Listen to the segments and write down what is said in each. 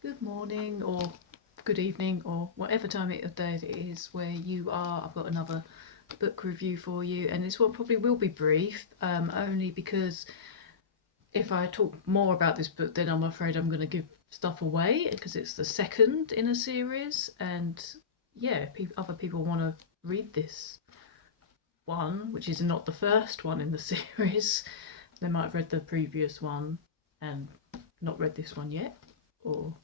Good morning or good evening or whatever time of day it is where you are. I've got another book review for you, and this one probably will be brief, only because if I talk more about this book, then I'm afraid I'm going to give stuff away because it's the second in a series, and yeah, other people want to read this one, which is not the first one in the series. They might have read the previous one and not read this one yet, or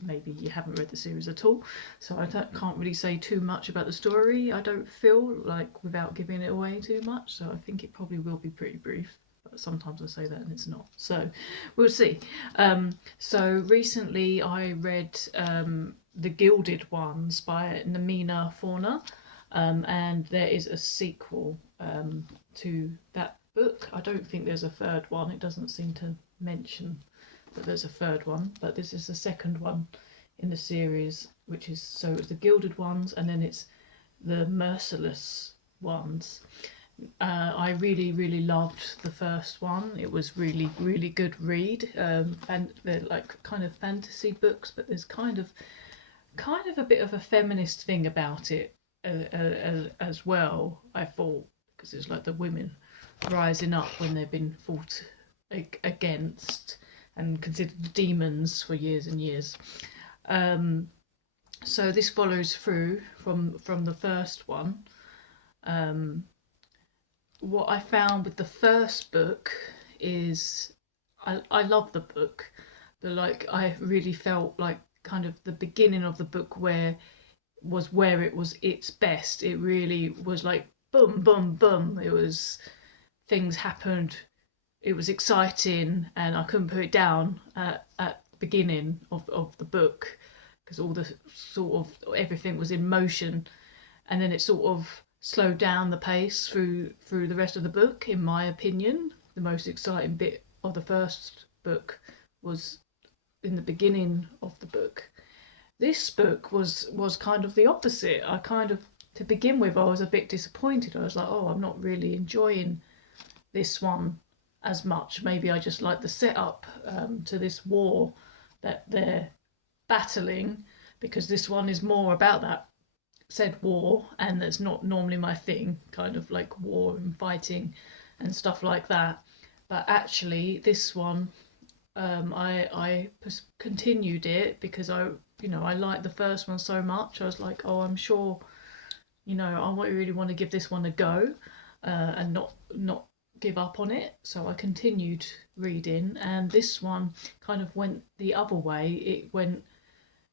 maybe you haven't read the series at all. So can't really say too much about the story, I don't feel like, without giving it away too much. So I think it probably will be pretty brief. But sometimes I say that and it's not. So we'll see. So recently I read The Gilded Ones by Namina Forna. And there is a sequel to that book. I don't think there's a third one. It doesn't seem to mention that there's a third one, but this is the second one in the series, which is, so it's the Gilded Ones and then it's the Merciless Ones. I really loved the first one. It was really good read, and they're like kind of fantasy books, but there's kind of a bit of a feminist thing about it as well, I thought, because it's like the women rising up when they've been fought against and considered demons for years and years. So this follows through from the first one. What I found with the first book is I love the book, but like I really felt like kind of the beginning of the book where it was its best. It really was like boom boom boom. It was, things happened, it was exciting, and I couldn't put it down at the beginning of the book, because all the sort of everything was in motion, and then it sort of slowed down the pace through the rest of the book. In my opinion, the most exciting bit of the first book was in the beginning of the book. This book was kind of the opposite. I kind of, to begin with, I was a bit disappointed. I was like, oh, I'm not really enjoying this one as much. Maybe I just like the setup to this war that they're battling, because this one is more about that said war, and that's not normally my thing, kind of like war and fighting and stuff like that. But actually, this one, I continued it because I liked the first one so much. I was like, oh, I'm sure, I really want to give this one a go, and not give up on it. So I continued reading, and this one kind of went the other way.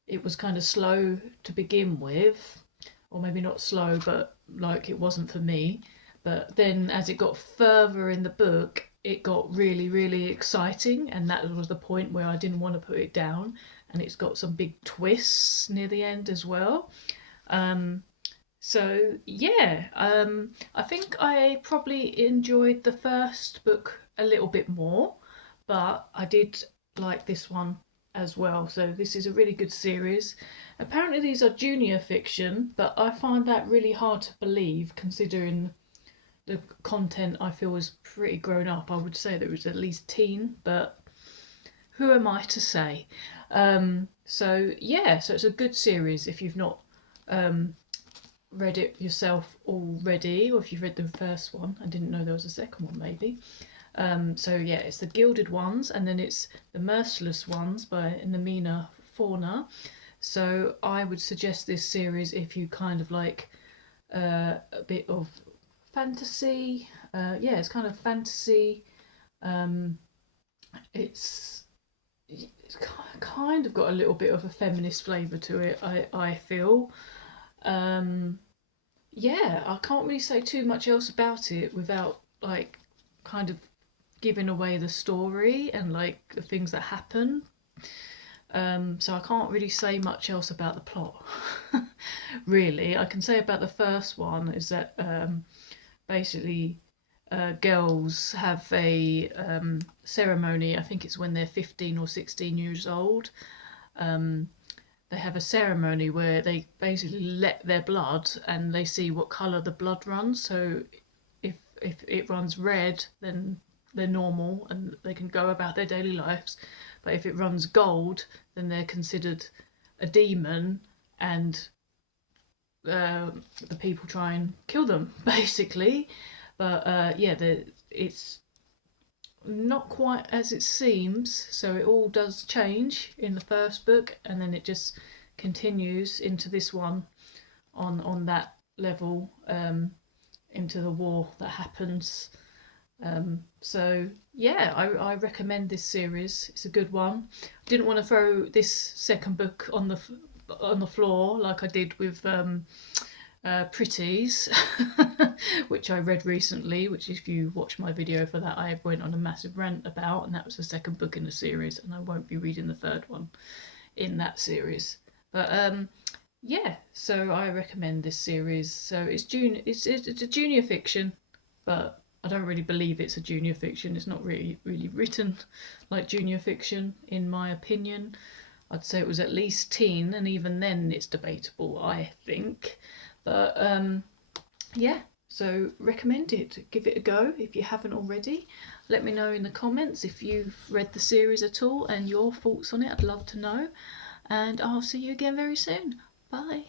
It was kind of slow to begin with, or maybe not slow, but like it wasn't for me. But then as it got further in the book, it got really exciting, and that was the point where I didn't want to put it down. And it's got some big twists near the end as well. Um, so yeah, I think I probably enjoyed the first book a little bit more, but I did like this one as well. So this is a really good series. Apparently these are junior fiction, but I find that really hard to believe considering the content I feel is pretty grown up. I would say that it was at least teen, but who am I to say? So yeah, so it's a good series if you've not read it yourself already, or if you've read the first one and didn't know there was a second one, maybe. So yeah, it's the Gilded Ones, and then it's the Merciless Ones by namina Forna. So I would suggest this series if you kind of like a bit of fantasy. Yeah, it's kind of fantasy. Um, it's kind of got a little bit of a feminist flavour to it, I feel. Um, yeah, I can't really say too much else about it without like kind of giving away the story and like the things that happen. So I can't really say much else about the plot. Really, I can say about the first one is that basically girls have a ceremony. I think it's when they're 15 or 16 years old. Um, they have a ceremony where they basically let their blood, and they see what colour the blood runs. So if it runs red, then they're normal and they can go about their daily lives. but if it runs gold, then they're considered a demon, and the people try and kill them, basically. But yeah, it's not quite as it seems, so it all does change in the first book, and then it just continues into this one on that level, into the war that happens. So yeah, I recommend this series. It's a good one. I didn't want to throw this second book on the floor like I did with Pretties, which I read recently, which if you watch my video for that, I went on a massive rant about, and that was the second book in the series, and I won't be reading the third one in that series. But yeah, so I recommend this series. So it's a junior fiction, but I don't really believe it's a junior fiction. It's not really written like junior fiction, in my opinion. I'd say it was at least teen, and even then it's debatable, I think. But yeah, so recommend it. Give it a go if you haven't already. Let me know in the comments if you've read the series at all and your thoughts on it. I'd love to know. And I'll see you again very soon. Bye.